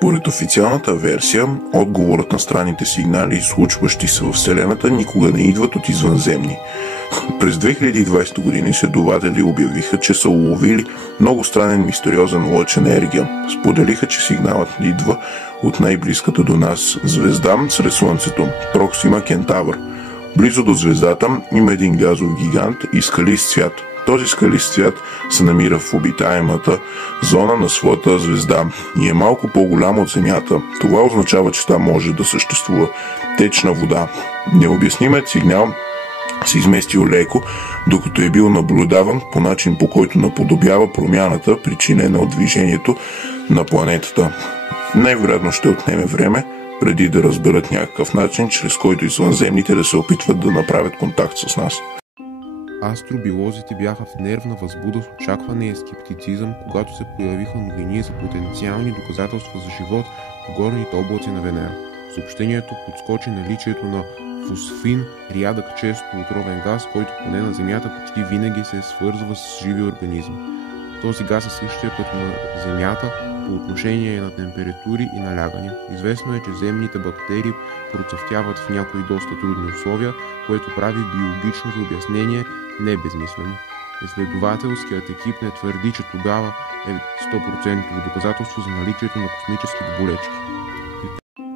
Според официалната версия, отговорът на странните сигнали, случващи се в Вселената, никога не идват от извънземни. През 2020 година изследователи обявиха, че са уловили много странен мистериозен лъч енергия. Споделиха, че сигналът идва от най-близката до нас звезда сред Слънцето – Проксима Кентавър. Близо до звездата има един газов гигант и скалист свят. Този скалист свят се намира в обитаемата зона на своята звезда и е малко по-голям от Земята. Това означава, че там може да съществува течна вода. Необяснимият сигнал се изместил леко, докато е бил наблюдаван по начин, по който наподобява промяната, причинена от движението на планетата. Най-вероятно ще отнеме време, преди да разберат някакъв начин, чрез който извънземните да се опитват да направят контакт с нас. Астробиолозите бяха в нервна възбуда с очакване и скептицизъм, когато се появиха новини за потенциални доказателства за живот в горните облаци на Венера. Съобщението подскочи наличието на фосфин, рядък, често отровен газ, който поне на Земята почти винаги се свързва с живи организми. Този газ е същия като на Земята по отношение на температури и налягане. Известно е, че земните бактерии процъфтяват в някои доста трудни условия, което прави биологичното обяснение не безмислено. Изследователският екип не твърди, че тогава е 100% доказателство за наличието на космически болечки.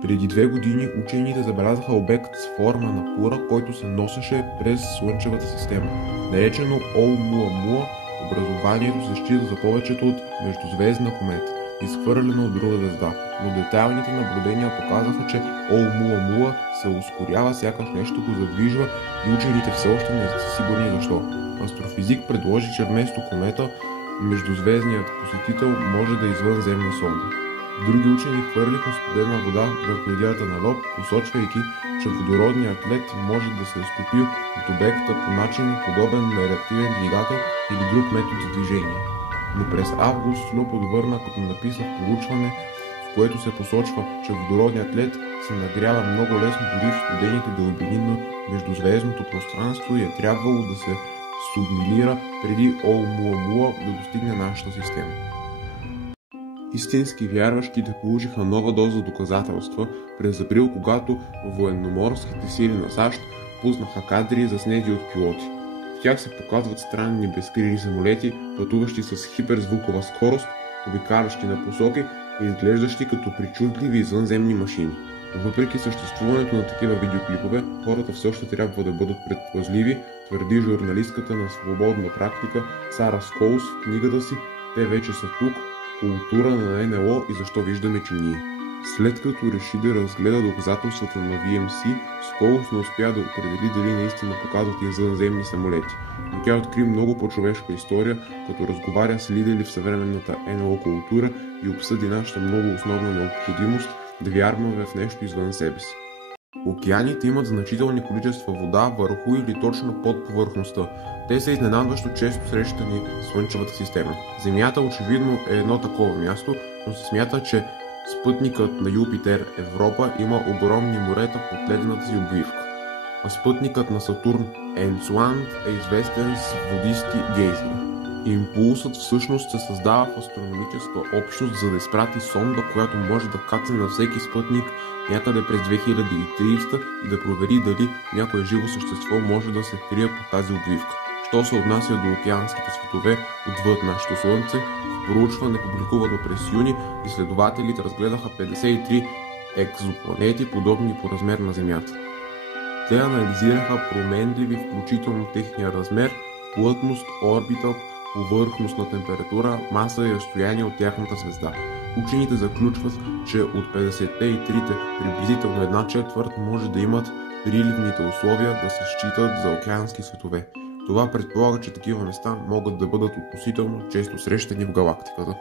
Преди 2 години учените забелязаха обект с форма на пура, който се носеше през Слънчевата система. Наречено Оумуамуа, образованието се счита за повечето от междузвездна комета, изхвърлена от друга звезда, но детайлните наблюдения показаха, че Оумуамуа се ускорява, сякаш нещо го задвижва и учените все още не са сигурни защо. Астрофизик предложи, че вместо комета, междузвездният посетител може да е извънземна сонда. Други учени хвърлиха студена вода върху идеята на Лоб, посочвайки, че водородният лед може да се е стопил от обекта по начин подобен на реактивен двигател или друг метод за движение. Но през август Лоб отвърна, като написа в проучване, в което се посочва, че водородният лед се нагрява много лесно дори в студените дълбини на междузвездното пространство и е трябвало да се сублимира преди Оумуамуа да достигне нашата система. Истински вярващите получиха нова доза доказателства през април, когато военноморските сили на САЩ пуснаха кадри заснети от пилоти. В тях се показват странни безкрилни самолети, пътуващи с хиперзвукова скорост, обикалящи на посоки и изглеждащи като причудливи извънземни машини. Въпреки съществуването на такива видеоклипове, хората все още трябва да бъдат предпазливи, твърди журналистката на Свободна практика Сара Скоулс в книгата си "Те вече са тук. Култура на НЛО и защо виждаме чинии". След като реши да разгледа доказателствата на VMC, Скоулс не успя да определи дали наистина показват извънземни самолети, но тя откри много по-човешка история, като разговаря с лидери в съвременната НЛО култура и обсъди нашата много основна необходимост да вярваме в нещо извън себе си. Океаните имат значителни количества вода върху или точно под повърхността. Те са изненадващо често срещани в Слънчевата система. Земята очевидно е едно такова място, но се смята, че спътникът на Юпитер Европа има огромни морета под ледената си обвивка, а спътникът на Сатурн Енцелад е известен с водисти гейзери. Импулсът всъщност се създава в астрономическа общност, за да изпрати сонда, която може да кацне на всеки спътник някъде през 2030 и да провери дали някое живо същество може да се крие под тази обвивка. Що се отнася до океанските светове отвъд нашето Слънце, в проучване, публикувано през юни, изследователите разгледаха 53 екзопланети, подобни по размер на Земята. Те анализираха променливи, включително техния размер, плътност, орбита, повърхностна температура, маса и разстояние от тяхната звезда. Учените заключват, че от 53-те приблизително 1/4 може да имат приливните условия да се считат за океански светове. Това предполага, че такива места могат да бъдат относително често срещани в галактиката.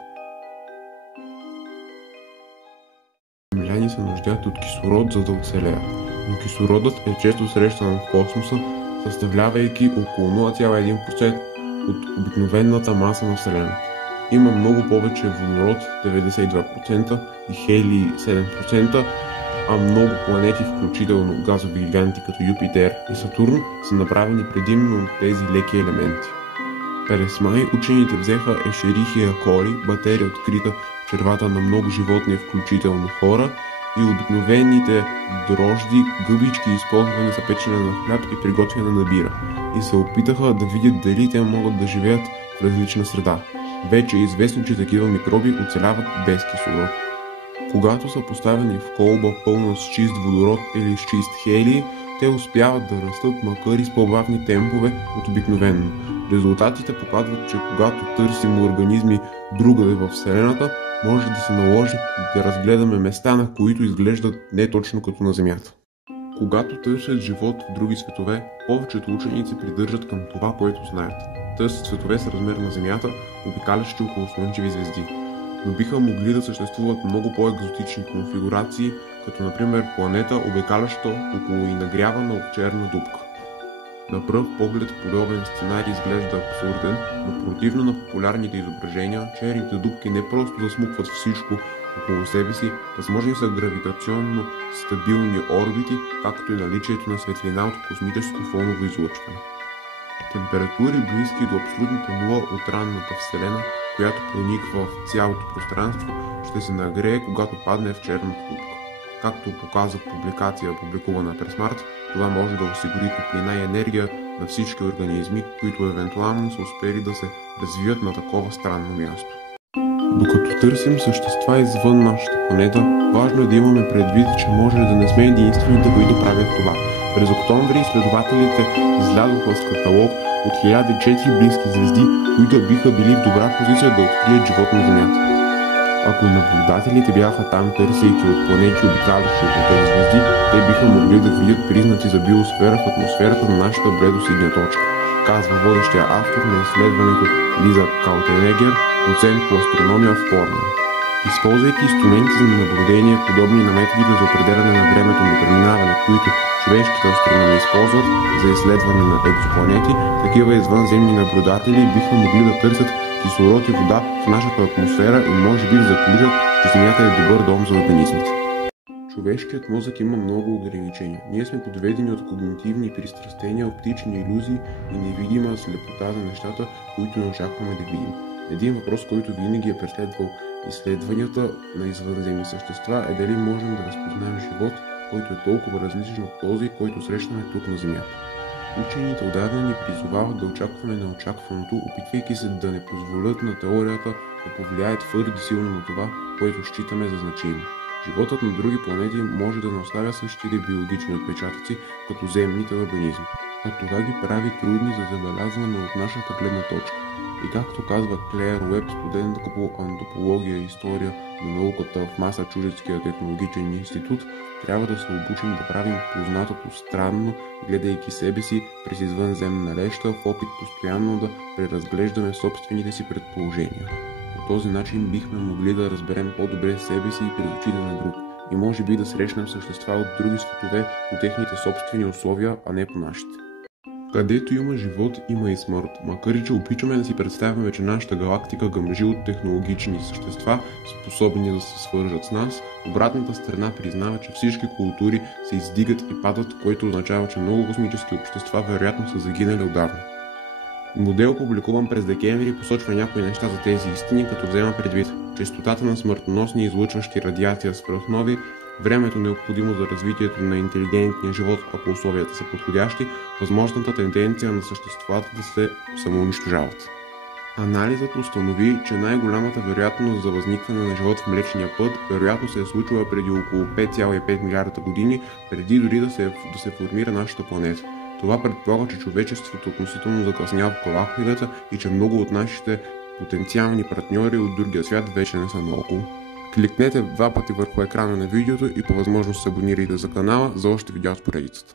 Земляни се нуждаят от кислород, за да оцелеят, но кислородът е често срещан в космоса, съставлявайки около 0,1% от обикновената маса на Вселената. Има много повече водород 92% и хелий 7%, а много планети, включително газови гиганти като Юпитер и Сатурн, са направени предимно от тези леки елементи. През май учените взеха Ешерихия кoli, бактерия открита в червата на много животни, включително хора, и обикновените дрожди, гъбички, използвани за печене на хляб и приготвяне на бира, и се опитаха да видят дали те могат да живеят в различна среда. Вече е известно, че такива микроби оцеляват без кислород. Когато са поставени в колба пълна с чист водород или с чист хелий, те успяват да растат, макар и с по-бавни темпове от обикновено. Резултатите показват, че когато търсим организми другаде във Вселената, може да се наложи да разгледаме места, на които изглеждат не точно като на Земята. Когато търсят живот в други светове, повечето ученици придържат към това, което знаят. Търсят светове с размер на Земята, обикалящи около слънчеви звезди. Но биха могли да съществуват много по-екзотични конфигурации, като например планета, обикаляща около и нагрявана от черна дупка. На пръв поглед подобен сценарий изглежда абсурден, но противно на популярните изображения, черните дупки не просто засмукват всичко около себе си, възможни са гравитационно стабилни орбити, както и наличието на светлина от космическо фоново излъчване. Температури близки до абсолютната нула от ранната Вселена, която прониква в цялото пространство, ще се нагрее, когато падне в черната дупка. Както показва публикация, публикувана през март, това може да осигури топлина и енергия на всички организми, които евентуално са успели да се развият на такова странно място. Докато търсим същества извън нашата планета, важно е да имаме предвид, че може да не сме единствените, които правят това. През октомври изследователите излязоха с каталог от 1004 близки звезди, които биха били в добра позиция да открият живот на Земята. Ако наблюдателите бяха там, търсейки от планети, обикалящи около тези звезди, те биха могли да видят признаци за биосфера в атмосферата на нашата бледосидня точка, казва водещия автор на изследването Лиза Калтенегер, доцент по астрономия в Корнел. Използвайки инструменти за наблюдение, подобни на методите за определяне на времето на преминаване, които човешките астрономи използват за изследване на екзопланети, такива извънземни наблюдатели биха могли да търсят кислород и вода в нашата атмосфера и може би да заключат, че Земята е добър дом за организмите. Човешкият мозък има много ограничения. Ние сме подведени от когнитивни пристрастения, оптични илюзии и невидима слепота за нещата, които не очакваме да видим. Един въпрос, който винаги е преследвал изследванията на извънземни същества, е дали можем да разпознаем живот, който е толкова различен от този, който срещаме тук на Земята. Учените отдавна ни призовават да очакваме неочакваното, опитвайки се да не позволят на теорията да повлияе твърде силно на това, което считаме за значимо. Животът на други планети може да не оставя същите биологични отпечатъци като земните организми, а това ги прави трудни за забелязване от нашата гледна точка. И както казва Клеер Уеб, студентка по антропология и история на науката в Масачузетския технологичен институт, трябва да се обучим да правим познатото странно, гледайки себе си през извънземна леща, в опит постоянно да преразглеждаме собствените си предположения. По този начин бихме могли да разберем по-добре себе си и през очите на друг, и може би да срещнем същества от други светове по техните собствени условия, а не по нашите. Където има живот, има и смърт. Макар и че обичаме да си представяме, че нашата галактика гъмжи от технологични същества, способни да се свържат с нас, обратната страна признава, че всички култури се издигат и падат, което означава, че много космически общества вероятно са загинали отдавна. Модел, публикуван през декември, посочва някои неща за тези истини, като взема предвид честотата на смъртоносни излъчващи радиация свръхнови, времето необходимо за развитието на интелигентния живот, ако условията са подходящи, възможната тенденция на съществата да се самоунищожават. Анализът установи, че най-голямата вероятност за възникване на живот в Млечния път вероятно се е случила преди около 5,5 милиарда години, преди дори да се формира нашата планета. Това предполага, че човечеството относително закъснява в галактиката и че много от нашите потенциални партньори от другия свят вече не са наоколо. Кликнете 2 пъти върху екрана на видеото и по възможност се абонирайте за канала за още видеа от поредицата.